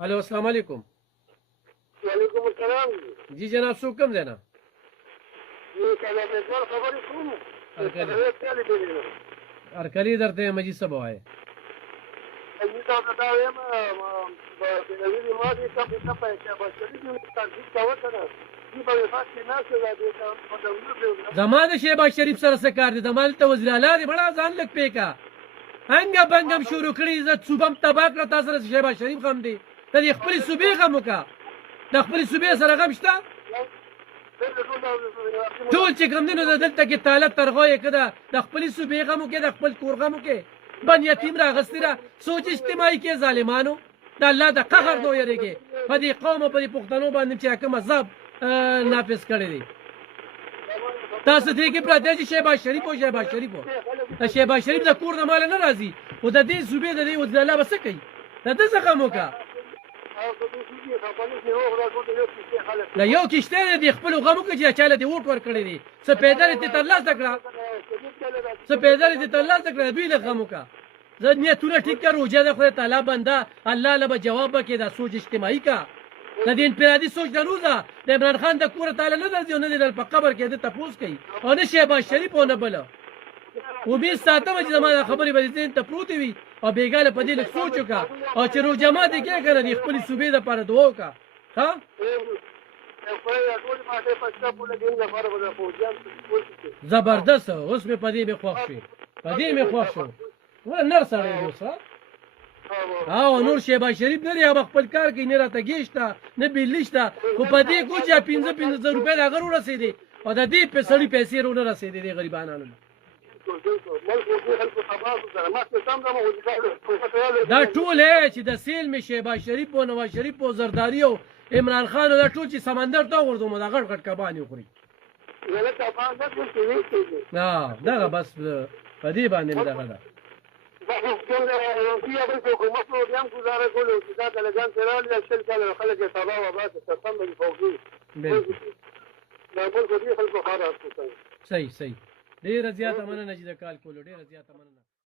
हेलो अस्सलाम वालेकुम। वालेकुम अस्सलाम। जी जनाब څوک کوم دی نه ये क्या मैं खबर सुन ارکلی درته یم جی څه به وایې अजी का बता रहे मैं नवी ما دي كم كم पैसा बस चली जो तंजीब का होता है ये बड़े फास्ट के ना से जाते हैं मतलब زما د شهباز شریف سره څه کار دی زما دلته وزیر اعلی دی بړه ځان لږ پیکا هنګه بنګم شروع کړي زه صوبم تباه کړه تا سره شهباز شریف غم دی ته د خپلې صوبې غم وکړه د خپلې صوبې سره غم شته ټول چې کوم دی نو دلته کې طالب ترغه یې کړه د خپلې صوبې غم وکړې د خپل کور غم وکړې بن یتیم راغستې را سوچ اجتماعي کې ظالمانو د الله د قهر نه ویریږي په دې قوم او په دې پښتنو باندې چې کوم عذاب نافذ کړی دی تاسو دې کې پراته چې شهباز شریف او شهباز شریف او شهباز شریف د کور نه مال نه راځي خو د دې صوبې د دې وزیر الله بس کوي د دې څخه موکا لا یو کشته دې خپل غمو کې چې چاله دې ووټ ور کړی دي څه پیدا دې ترلاسه کړه څه پیدا دې ترلاسه کړه دوی له غمو کا زه نیتونه ټیک کړو چې د خدای تعالی بنده الله له جواب وکړي دا سوچ اجتماعي کا د دې انفرادي سوچ دروزه د عمران خان د کور تعالی نه درځي نه د په قبر کې د تپوس کوي او نه شهباز شریف او نه بل و به ساتم چې زموږ خبرې به دې ته پروت وي او بیګاله په دې له سوچ وکا او چې رو جماعت کې کړه د خپل صوبې د پر دعا وکا ها زبردست اوس مې په دې به خوښ شي په دې مې خوښ شو و نر سره اوسه او نور شهباز شریف نه دی هغه خپل کار کوي نه راته گیشته نه بیلشته خو په دې کو چې 15 روپۍ راغور ورسېدي او د دې په سړی پیسې ورونه رسېدي د غریبانو دا ټول چې د سیل می شهباز شریف او نواز شریف او زرداری او عمران خان دا ټول چې سمندر ته ورځو مو دا غټ غټ کبانی خوري دا بس په دې باندې دا غدا صحیح ډېر زیات مننه چې د کال کولو ډېر زیات مننه